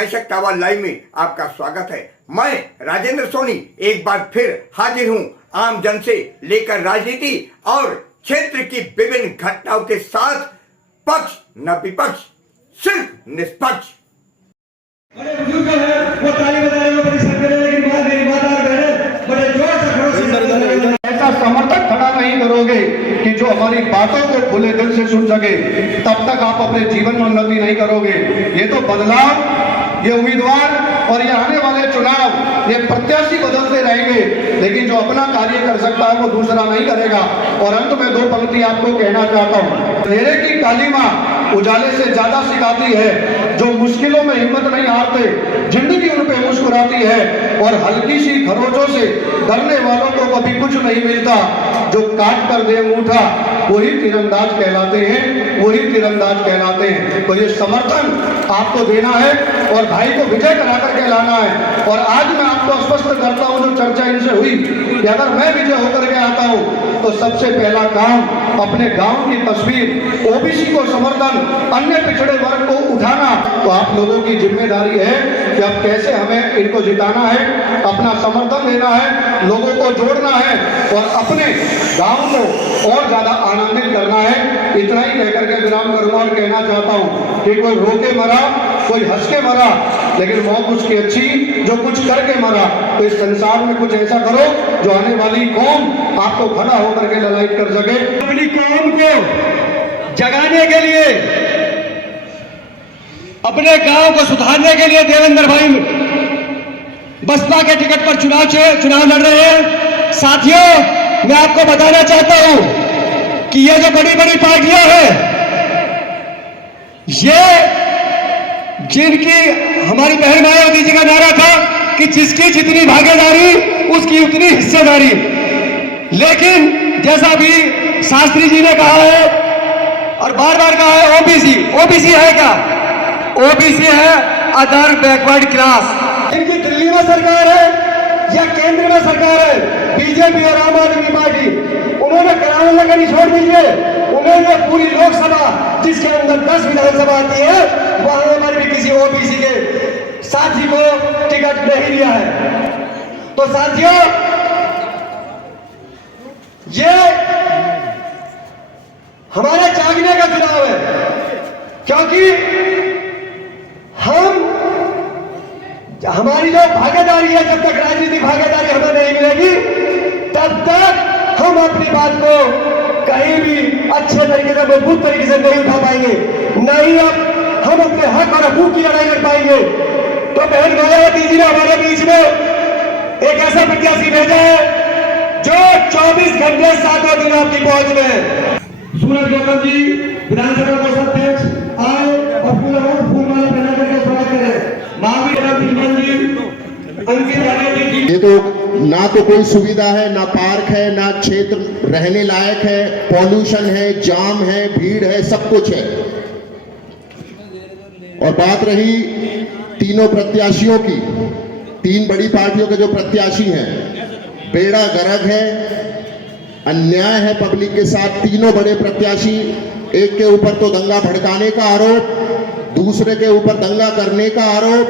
सशक्त आवाज लाइव में आपका स्वागत है। मैं राजेंद्र सोनी एक बार फिर हाजिर हूं आम जन से लेकर राजनीति और क्षेत्र की विभिन्न घटनाओं के साथ, पक्ष न विपक्ष, सिर्फ निष्पक्ष। बड़े बुजुर्ग हैं, वो ताली बजा रहे हैं, बड़ी संख्या में, लेकिन बहुत मेरी माता और बहनें बड़े जोर से खड़ों से ऐसा समर्थक खड़ा नहीं करोगे कि जो हमारी बातों को खुले दिल से सुन सके, तब तक आप अपने जीवन में उन्नति नहीं करोगे। ये तो बदलाव, ये उम्मीदवार और ये आने वाले चुनाव, ये प्रत्याशी बदलते रहेंगे, लेकिन जो अपना कार्य कर सकता है वो दूसरा नहीं करेगा। और अंत में दो पंक्ति आपको कहना चाहता हूँ। अंधेरे की काली माँ उजाले से ज्यादा सिखाती है, जो मुश्किलों में हिम्मत नहीं हारते, जिंदगी उन पे मुस्कुराती है, और हल्की सी खरोचों से डरने वालों को कभी कुछ नहीं मिलता, जो काट कर दे अंगूठा वही तीरंदाज कहलाते हैं, वही तीरंदाज कहलाते हैं। तो ये समर्थन आपको देना है और भाई को विजय करा करके लाना है। और आज मैं आपको स्पष्ट करता हूं, जो चर्चा इनसे हुई कि अगर मैं विजय होकर के आता हूं तो सबसे पहला काम अपने गांव की तस्वीर, ओबीसी को समर्थन, अन्य पिछड़े वर्ग को उठाना। तो आप लोगों की जिम्मेदारी है कि अब कैसे हमें इनको जिताना है, अपना समर्थन लेना है, लोगों को जोड़ना है और अपने गांव को और ज्यादा आनंदित करना है। इतना ही कहकर के विराम करूंगा और कहना चाहता हूं कि कोई रो के मरा, कोई हंस के मरा, लेकिन मौत उसकी अच्छी जो कुछ करके मरा। तो इस संसार में कुछ ऐसा करो जो आने वाली कौम आपको खड़ा होकर के ललायत कर सके। अपनी कौम को जगाने के लिए, अपने गांव को सुधारने के लिए देवेंद्र भाई बसपा के टिकट पर चुनाव लड़ रहे हैं। साथियों, मैं आपको बताना चाहता हूं कि ये जो बड़ी बड़ी पार्टियां हैं, ये जिनकी हमारी बहन मायावती जी का नारा था कि जिसकी जितनी भागीदारी उसकी उतनी हिस्सेदारी, लेकिन जैसा भी शास्त्री जी ने कहा है और बार बार कहा है, ओबीसी है क्या? ओबीसी है अदर बैकवर्ड क्लास। इनकी दिल्ली में सरकार है या केंद्र में सरकार है, बीजेपी और आम आदमी पार्टी, उन्होंने करावन लगानी छोड़ दीजिए। उन्होंने पूरी लोकसभा, जिसके अंदर 10 विधानसभा आती है, वहां पर भी किसी ओबीसी के साथी को टिकट नहीं दिया है। तो साथियों, ये हमारे जागने का चुनाव है, क्योंकि हमारी जो भागीदारी है, जब तक राजनीतिक भागीदारी हमें नहीं मिलेगी, तब तक हम अपनी बात को कहीं भी अच्छे तरीके से, मजबूत तरीके से नहीं उठा पाएंगे, नहीं हम अपने हक और हकूक की लड़ाई लड़ पाएंगे। तो बहन मायावती जी ने हमारे बीच में एक ऐसा प्रत्याशी भेजा है जो 24 घंटे 7 दिन आपकी पहुंच में है। सूरज गौतम जी विधानसभा कोषाध्यक्ष आए और फूलमाला पहना करके स्वागत करें। ये तो ना तो कोई सुविधा है, ना पार्क है, ना क्षेत्र रहने लायक है, पॉल्यूशन है, जाम है, भीड़ है, सब कुछ है। और बात रही तीनों प्रत्याशियों की, तीन बड़ी पार्टियों के जो प्रत्याशी हैं, बेड़ा गर्क है, अन्याय है पब्लिक के साथ। तीनों बड़े प्रत्याशी, एक के ऊपर तो दंगा भड़काने का आरोप, दूसरे के ऊपर दंगा करने का आरोप,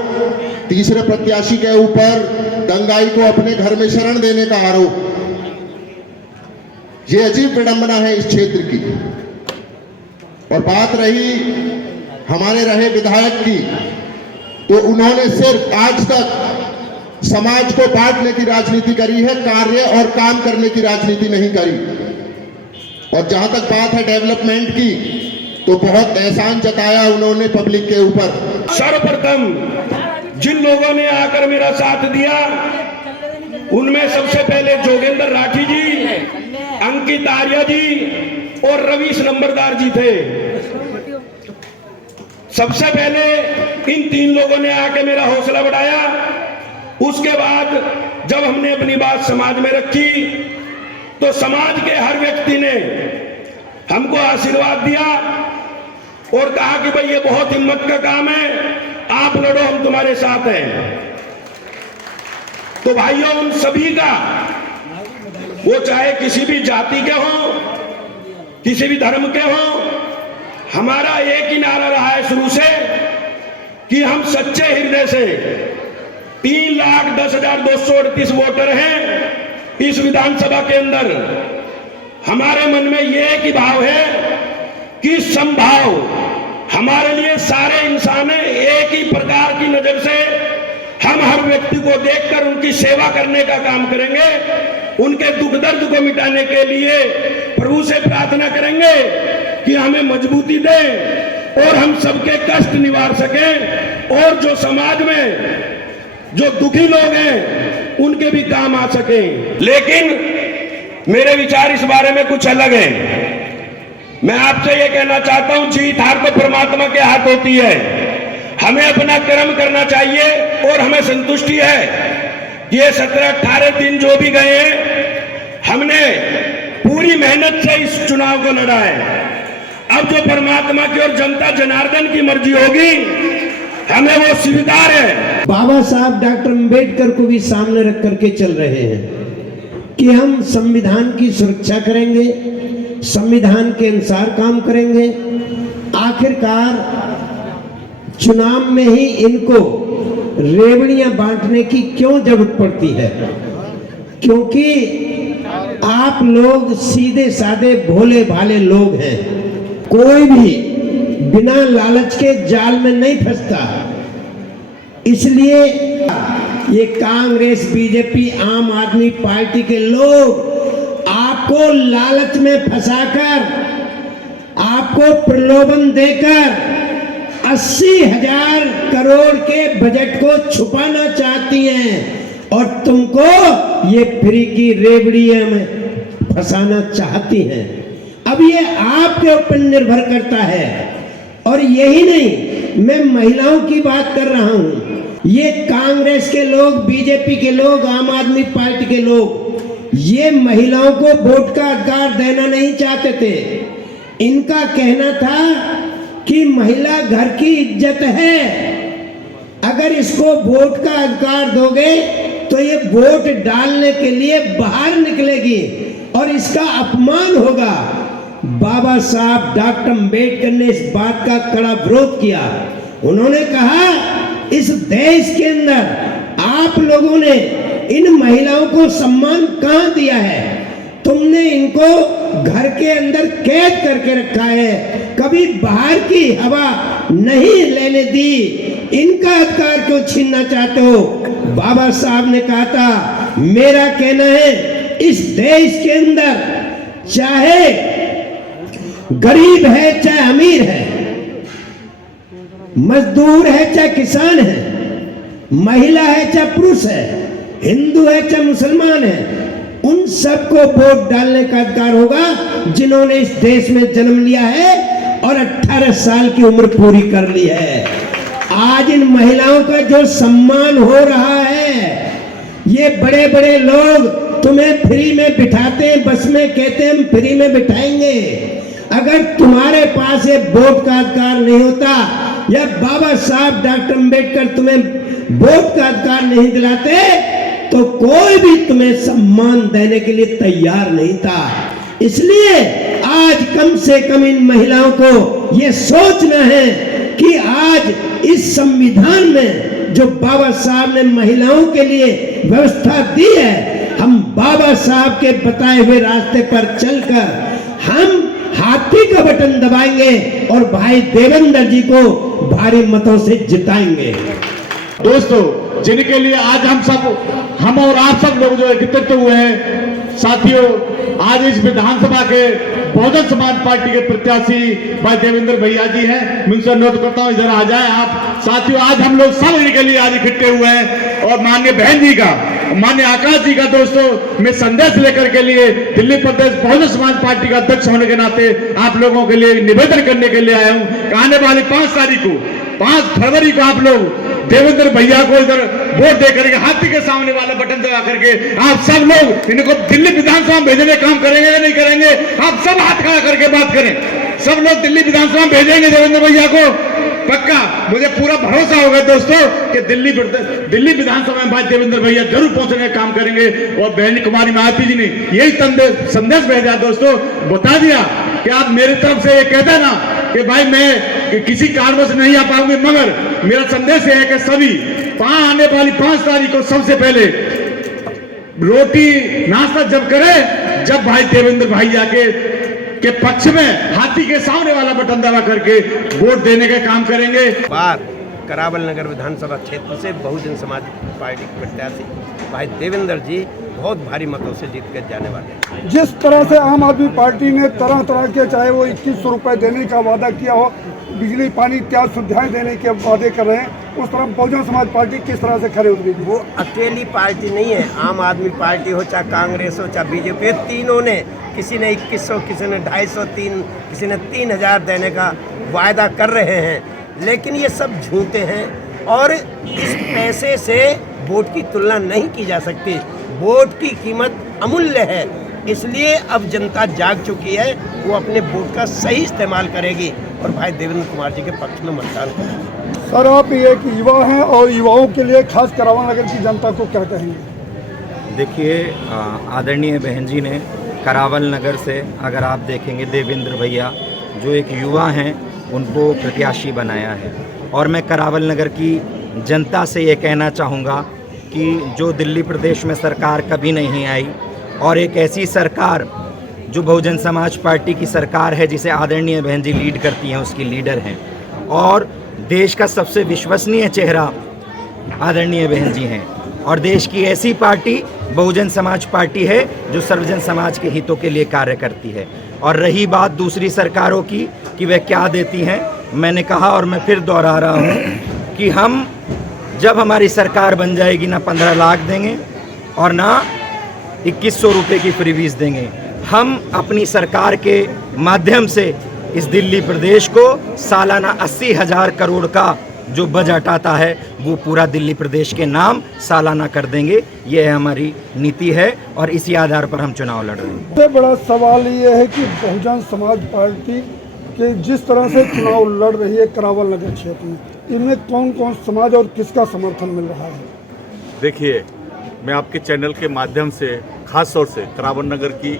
तीसरे प्रत्याशी के ऊपर दंगाई को अपने घर में शरण देने का आरोप। ये अजीब विडंबना है इस क्षेत्र की। और बात रही हमारे रहे विधायक की, तो उन्होंने सिर्फ आज तक समाज को बांटने की राजनीति करी है, कार्य और काम करने की राजनीति नहीं करी। और जहां तक बात है डेवलपमेंट की, तो बहुत एहसान जताया उन्होंने पब्लिक के ऊपर। सर्वप्रथम जिन लोगों ने आकर मेरा साथ दिया, उनमें सबसे पहले जोगेंद्र राठी जी, अंकित आर्य जी और रवीश नंबरदार जी थे। सबसे पहले इन 3 लोगों ने आकर मेरा हौसला बढ़ाया। उसके बाद जब हमने अपनी बात समाज में रखी, तो समाज के हर व्यक्ति ने हमको आशीर्वाद दिया और कहा कि भाई ये बहुत हिम्मत का काम है, आप लड़ो, हम तुम्हारे साथ हैं। तो भाइयों, उन सभी का, वो चाहे किसी भी जाति के हों, किसी भी धर्म के हों, हमारा एक ही नारा रहा है शुरू से कि हम सच्चे हृदय से 3,10,238 वोटर हैं इस विधानसभा के अंदर। हमारे मन में यह एक ही भाव है कि समभाव हमारे लिए सारे इंसान हैं, एक ही प्रकार की नजर से हम हर व्यक्ति को देखकर उनकी सेवा करने का काम करेंगे, उनके दुख दर्द को मिटाने के लिए प्रभु से प्रार्थना करेंगे कि हमें मजबूती दे और हम सबके कष्ट निवार सकें और जो समाज में जो दुखी लोग हैं उनके भी काम आ सकें। लेकिन मेरे विचार इस बारे में कुछ अलग है। मैं आपसे यह कहना चाहता हूं, जीत हार तो परमात्मा के हाथ होती है। हमें अपना कर्म करना चाहिए और हमें संतुष्टि है कि ये 17-18 दिन जो भी गए हैं हमने पूरी मेहनत से इस चुनाव को लड़ा है। अब जो परमात्मा की और जनता जनार्दन की मर्जी होगी हमें वो स्वीकार है। बाबा साहब डॉक्टर अम्बेडकर को भी सामने रख करके चल रहे हैं कि हम संविधान की सुरक्षा करेंगे, संविधान के अनुसार काम करेंगे। आखिरकार चुनाव में ही इनको रेवड़ियां बांटने की क्यों जरूरत पड़ती है? क्योंकि आप लोग सीधे साधे भोले भाले लोग हैं, कोई भी बिना लालच के जाल में नहीं फंसता। इसलिए ये कांग्रेस, बीजेपी, आम आदमी पार्टी के लोग आपको लालच में फंसाकर, आपको प्रलोभन देकर 80,000 करोड़ के बजट को छुपाना चाहती हैं और तुमको ये फ्री की रेवड़ियों में फंसाना चाहती हैं। अब ये आपके ऊपर निर्भर करता है। और यही नहीं, मैं महिलाओं की बात कर रहा हूं। ये कांग्रेस के लोग, बीजेपी के लोग, आम आदमी पार्टी के लोग ये महिलाओं को वोट का अधिकार देना नहीं चाहते थे। इनका कहना था कि महिला घर की इज्जत है, अगर इसको वोट का अधिकार दोगे तो ये वोट डालने के लिए बाहर निकलेगी और इसका अपमान होगा। बाबा साहब डॉक्टर अम्बेडकर ने इस बात का कड़ा विरोध किया। उन्होंने कहा इस देश के अंदर आप लोगों ने इन महिलाओं को सम्मान कहां दिया है? तुमने इनको घर के अंदर कैद करके रखा है, कभी बाहर की हवा नहीं लेने दी। इनका अधिकार क्यों छीनना चाहते हो? बाबा साहब ने कहा था, मेरा कहना है इस देश के अंदर चाहे गरीब है चाहे अमीर है, मजदूर है चाहे किसान है, महिला है चाहे पुरुष है, हिंदू है चाहे मुसलमान है, उन सबको वोट डालने का अधिकार होगा जिन्होंने इस देश में जन्म लिया है और 18 साल की उम्र पूरी कर ली है। आज इन महिलाओं का जो सम्मान हो रहा है, ये बड़े बड़े लोग तुम्हें फ्री में बिठाते हैं, बस में कहते हैं हम फ्री में बिठाएंगे। अगर तुम्हारे पास ये वोट का अधिकार नहीं होता या बाबा साहब डॉक्टर अम्बेडकर तुम्हें वोट का अधिकार नहीं दिलाते तो कोई भी तुम्हें सम्मान देने के लिए तैयार नहीं था। इसलिए आज कम से कम इन महिलाओं को ये सोचना है कि आज इस संविधान में जो बाबा साहब ने महिलाओं के लिए व्यवस्था दी है, हम बाबा साहब के बताए हुए रास्ते पर चलकर हम हाथी का बटन दबाएंगे और भाई देवेंद्र जी को भारी मतों से जिताएंगे। दोस्तों, जिनके लिए आज हम और आप सब लोग जो एकत्रित हुए हैं, साथियों, आज इस विधानसभा के बहुजन समाज पार्टी के प्रत्याशी भाई देवेंद्र भैया जी हैं। मैं उनसे अनुरोध करता हूं इधर आ जाए आप। साथियों, आज हम लोग सब इनके लिए आज इकट्ठे हुए हैं और माननीय बहन जी का, माननीय आकाश जी का दोस्तों मैं संदेश लेकर के लिए दिल्ली प्रदेश बहुजन समाज पार्टी का अध्यक्ष होने के नाते आप लोगों के लिए निवेदन करने के लिए आया हूं। आने वाली 5 फरवरी को आप लोग देवेंद्र भैया को इधर वोट दे करके हाथी के सामने वाला बटन दबा करके आप सब लोग इनको दिल्ली विधानसभा में भेजने का काम करेंगे या नहीं करेंगे? आप सब हाथ खड़ा करके बात करें। सब लोग दिल्ली विधानसभा में भेजेंगे देवेंद्र भैया को? पक्का, मुझे पूरा भरोसा होगा दोस्तों कि दिल्ली विधानसभा में भाई देवेंद्र भैया जरूर पहुंचने का काम करेंगे। और बहन कुमारी महाती जी ने यही संदेश भेजा दोस्तों, बता दिया कि आप मेरी तरफ से ये कहते ना कि भाई मैं किसी कारणवश नहीं आ पाऊंगी, मगर मेरा संदेश है कि सभी आने वाली 5 तारीख को सबसे पहले रोटी नाश्ता जब करें, जब भाई देवेंद्र भैया के पक्ष में हाथी के सामने वाला बटन दबा करके वोट देने का काम करेंगे। बार करावल नगर विधानसभा क्षेत्र से बहुजन समाज पार्टी के प्रत्याशी भाई देवेंद्र जी बहुत भारी मतों से जीत कर जाने वाले हैं। जिस तरह से आम आदमी पार्टी ने तरह तरह के, चाहे वो 2100 रुपए देने का वादा किया हो, बिजली पानी इत्यादि सुविधाएं देने के वादे कर रहे हैं, उस तरह बहुजन समाज पार्टी किस तरह से खड़े उतरेगी? वो अकेली पार्टी नहीं है, आम आदमी पार्टी हो, चाहे कांग्रेस हो, चाहे बीजेपी, तीनों ने, किसी ने 2100, किसी ने 250, किसी ने 3000 देने का वायदा कर रहे हैं, लेकिन ये सब झूठे हैं और इस पैसे से वोट की तुलना नहीं की जा सकती। वोट की कीमत अमूल्य है, इसलिए अब जनता जाग चुकी है, वो अपने वोट का सही इस्तेमाल करेगी और भाई देवेंद्र कुमार जी के पक्ष में मतदान करेगी। सर, आप एक युवा हैं और युवाओं के लिए खास करावल नगर की जनता को क्या कहेंगे? देखिए, आदरणीय बहन जी ने करावल नगर से, अगर आप देखेंगे, देवेंद्र भैया जो एक युवा हैं उनको प्रत्याशी बनाया है। और मैं करावल नगर की जनता से ये कहना चाहूँगा कि जो दिल्ली प्रदेश में सरकार कभी नहीं आई और एक ऐसी सरकार जो बहुजन समाज पार्टी की सरकार है, जिसे आदरणीय बहन जी लीड करती हैं, उसकी लीडर हैं, और देश का सबसे विश्वसनीय चेहरा आदरणीय बहन जी हैं, और देश की ऐसी पार्टी बहुजन समाज पार्टी है जो सर्वजन समाज के हितों के लिए कार्य करती है। और रही बात दूसरी सरकारों की कि वह क्या देती हैं, मैंने कहा और मैं फिर दोहरा रहा हूँ कि हम जब हमारी सरकार बन जाएगी ना 15 लाख देंगे और ना 2100 रुपये की फ्रीबीज देंगे। हम अपनी सरकार के माध्यम से इस दिल्ली प्रदेश को सालाना 80,000 करोड़ का जो बजट आता है वो पूरा दिल्ली प्रदेश के नाम सालाना कर देंगे। ये हमारी नीति है और इसी आधार पर हम चुनाव लड़ रहे हैं। सबसे बड़ा सवाल ये है कि बहुजन समाज पार्टी के जिस तरह से चुनाव लड़ रही है करावल नगर क्षेत्र में, इनमें कौन कौन समाज और किसका समर्थन मिल रहा है? देखिए, मैं आपके चैनल के माध्यम से खास तौर से करावल नगर की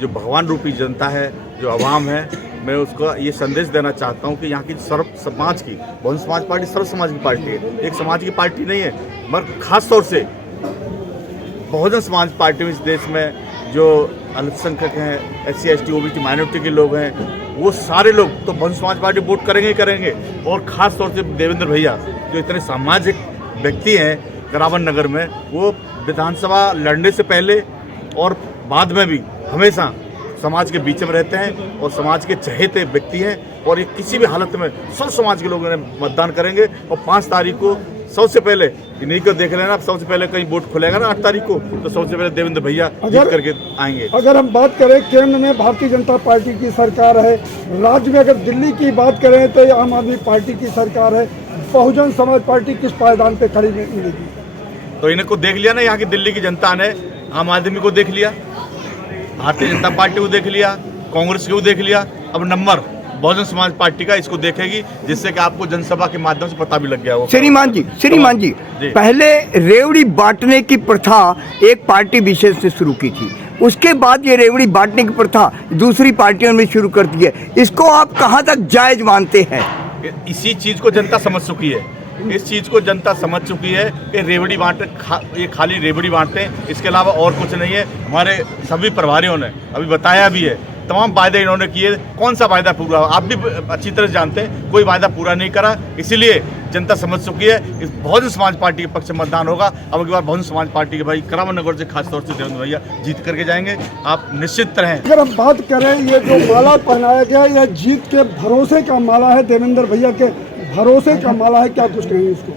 जो भगवान रूपी जनता है, जो आवाम है, मैं उसको ये संदेश देना चाहता हूँ कि यहाँ की सर्व समाज की, बहुजन समाज पार्टी सर्व समाज की पार्टी है, एक समाज की पार्टी नहीं है, मगर खास तौर से बहुजन समाज पार्टी में इस देश में जो अल्पसंख्यक हैं, SC ST OBC माइनॉरिटी के लोग हैं, वो सारे लोग तो बहुजन समाज पार्टी वोट करेंगे ही करेंगे। और ख़ास तौर से देवेंद्र भैया जो इतने सामाजिक व्यक्ति हैं करावल नगर में, वो विधानसभा लड़ने से पहले और बाद में भी हमेशा समाज के बीच में रहते हैं और समाज के चहेते व्यक्ति हैं। और ये किसी भी हालत में सब समाज के लोगों ने मतदान करेंगे। और 5 तारीख को सबसे पहले इन्हीं को देख लेना, सबसे पहले कहीं वोट खुलेगा ना 8 तारीख को, तो सबसे पहले देवेंद्र भैया जीत करके आएंगे। अगर हम बात करें केंद्र में भारतीय जनता पार्टी की सरकार है, राज्य में अगर दिल्ली की बात करें तो ये आम आदमी पार्टी की सरकार है, बहुजन समाज पार्टी किस पायदान पे खड़ी मिलेगी? तो इन्हें को देख लिया ना, यहाँ की दिल्ली की जनता ने आम आदमी को देख लिया, भारतीय जनता पार्टी को देख लिया, कांग्रेस को देख लिया, अब नंबर बहुजन समाज पार्टी का इसको देखेगी, जिससे कि आपको जनसभा के माध्यम से पता भी लग गया हो। श्रीमान जी, पहले रेवड़ी बांटने की प्रथा एक पार्टी विशेष से शुरू की थी, उसके बाद ये रेवड़ी बांटने की प्रथा दूसरी पार्टियों ने शुरू कर दी है। इसको आप कहाँ तक जायज मानते हैं? इसी चीज को जनता समझ चुकी है, इस चीज को जनता समझ चुकी है कि रेवड़ी बांटे, ये खाली रेवड़ी बांटते हैं, इसके अलावा और कुछ नहीं है। हमारे सभी प्रभारियों ने अभी बताया भी है, तमाम वायदे इन्होंने किए, कौन सा वायदा पूरा हुआ आप भी अच्छी तरह जानते हैं, कोई वायदा पूरा नहीं करा। इसीलिए जनता समझ चुकी है, इस बहुजन समाज पार्टी के पक्ष में मतदान होगा। अब की बार बहुजन समाज पार्टी के भाई करावल नगर से खासतौर से देवेंद्र भैया जीत करके जाएंगे, आप निश्चित रहें। अगर हम बात करें, ये जो माला पहनाया गया, यह जीत के भरोसे का माला है, देवेंद्र भैया के भरोसे का माला है, क्या कुछ कहेंगे इसको?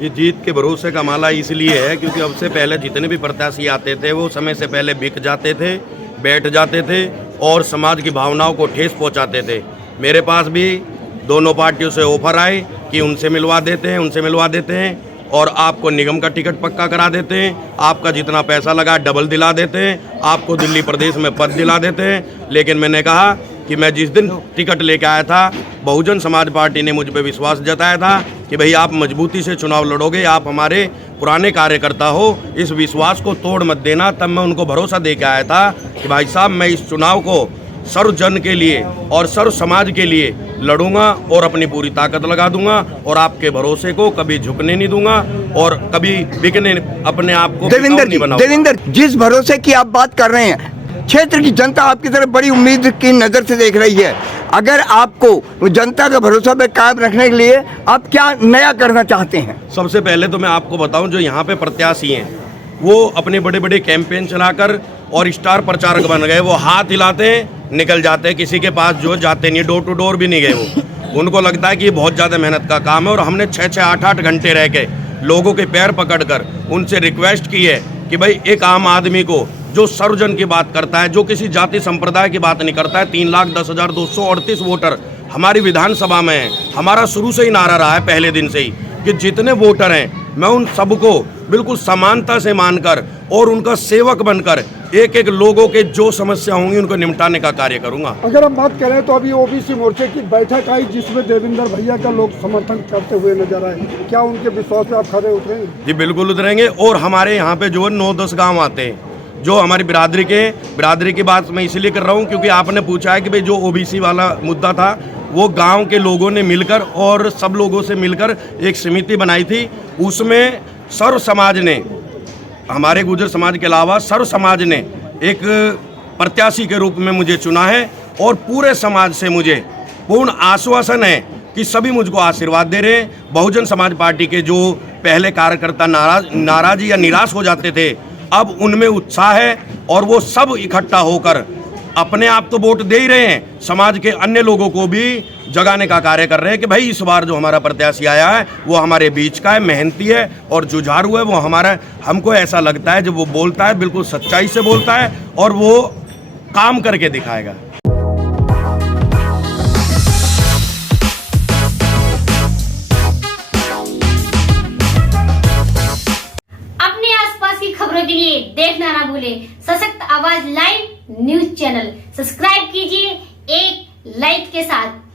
ये जीत के भरोसे का माला इसलिए है क्योंकि अब से पहले जितने भी प्रत्याशी आते थे वो समय से पहले बिक जाते थे, बैठ जाते थे और समाज की भावनाओं को ठेस पहुंचाते थे। मेरे पास भी दोनों पार्टियों से ऑफर आए कि उनसे मिलवा देते हैं और आपको निगम का टिकट पक्का करा देते हैं, आपका जितना पैसा लगा डबल दिला देते हैं, आपको दिल्ली प्रदेश में पद दिला देते हैं। लेकिन मैंने कहा कि मैं जिस दिन टिकट लेके आया था, बहुजन समाज पार्टी ने मुझ पर विश्वास जताया था कि भाई आप मजबूती से चुनाव लड़ोगे, आप हमारे पुराने कार्यकर्ता हो, इस विश्वास को तोड़ मत देना। तब मैं उनको भरोसा दे के आया था कि भाई साहब मैं इस चुनाव को सर्व जन के लिए और सर्व समाज के लिए लड़ूंगा और अपनी पूरी ताकत लगा दूंगा और आपके भरोसे को कभी झुकने नहीं दूंगा और कभी बिकने अपने आप को देवेंद्र नहीं जी, बनाऊंगा। देवेंद्र, जिस भरोसे की आप बात कर रहे हैं, क्षेत्र की जनता आपकी तरफ बड़ी उम्मीद की नजर से देख रही है। अगर आपको जनता का भरोसा पे कायम रखने के लिए आप क्या नया करना चाहते हैं? सबसे पहले तो मैं आपको बताऊं, जो यहाँ पे प्रत्याशी हैं वो अपने बड़े बड़े कैंपेन चलाकर और स्टार प्रचारक बन गए। वो हाथ हिलाते हैं, निकल जाते हैं, किसी के पास जो जाते नहीं, डोर टू डोर भी नहीं गए वो। उनको लगता है कि ये बहुत ज़्यादा मेहनत का काम है और हमने 6-6, 8-8 घंटे रह के लोगों के पैर पकड़कर उनसे रिक्वेस्ट की है कि भाई एक आम आदमी को जो सर्वजन की बात करता है, जो किसी जाति संप्रदाय की बात नहीं करता है, 3,10,238 वोटर हमारी विधानसभा में हैं। हमारा शुरू से ही नारा रहा है पहले दिन से ही कि जितने वोटर हैं मैं उन सबको बिल्कुल समानता से मानकर और उनका सेवक बनकर एक एक लोगों के जो समस्या होंगी उनको निपटाने का कार्य करूंगा। अगर हम बात करें तो अभी ओबीसी मोर्चे की बैठक आई जिसमें देवेंद्र भैया का लोग समर्थन करते हुए नजर आए, क्या उनके विश्वास पे आप खरे उतरेंगे? जी बिल्कुल उतरेंगे। और हमारे यहाँ पे जो है 9-10 गाँव आते हैं जो हमारी बिरादरी की बात मैं इसलिए कर रहा हूँ क्योंकि आपने पूछा है कि भाई जो ओबीसी वाला मुद्दा था वो गांव के लोगों ने मिलकर और सब लोगों से मिलकर एक समिति बनाई थी। उसमें सर्व समाज ने, हमारे गुर्जर समाज के अलावा सर्व समाज ने एक प्रत्याशी के रूप में मुझे चुना है और पूरे समाज से मुझे पूर्ण आश्वासन है कि सभी मुझको आशीर्वाद दे रहे हैं। बहुजन समाज पार्टी के जो पहले कार्यकर्ता नाराज या निराश हो जाते थे, अब उनमें उत्साह है और वो सब इकट्ठा होकर अपने आप तो वोट दे ही रहे हैं, समाज के अन्य लोगों को भी जगाने का कार्य कर रहे हैं कि भाई इस बार जो हमारा प्रत्याशी आया है वो हमारे बीच का है, मेहनती है और जुझारू है। वो हमारा, हमको ऐसा लगता है जब वो बोलता है बिल्कुल सच्चाई से बोलता है और वो काम करके दिखाएगा। अपने आसपास की खबरों के लिए देखना ना भूलें सशक्त आवाज लाइव न्यूज चैनल। सब्सक्राइब कीजिए एक लाइक के साथ।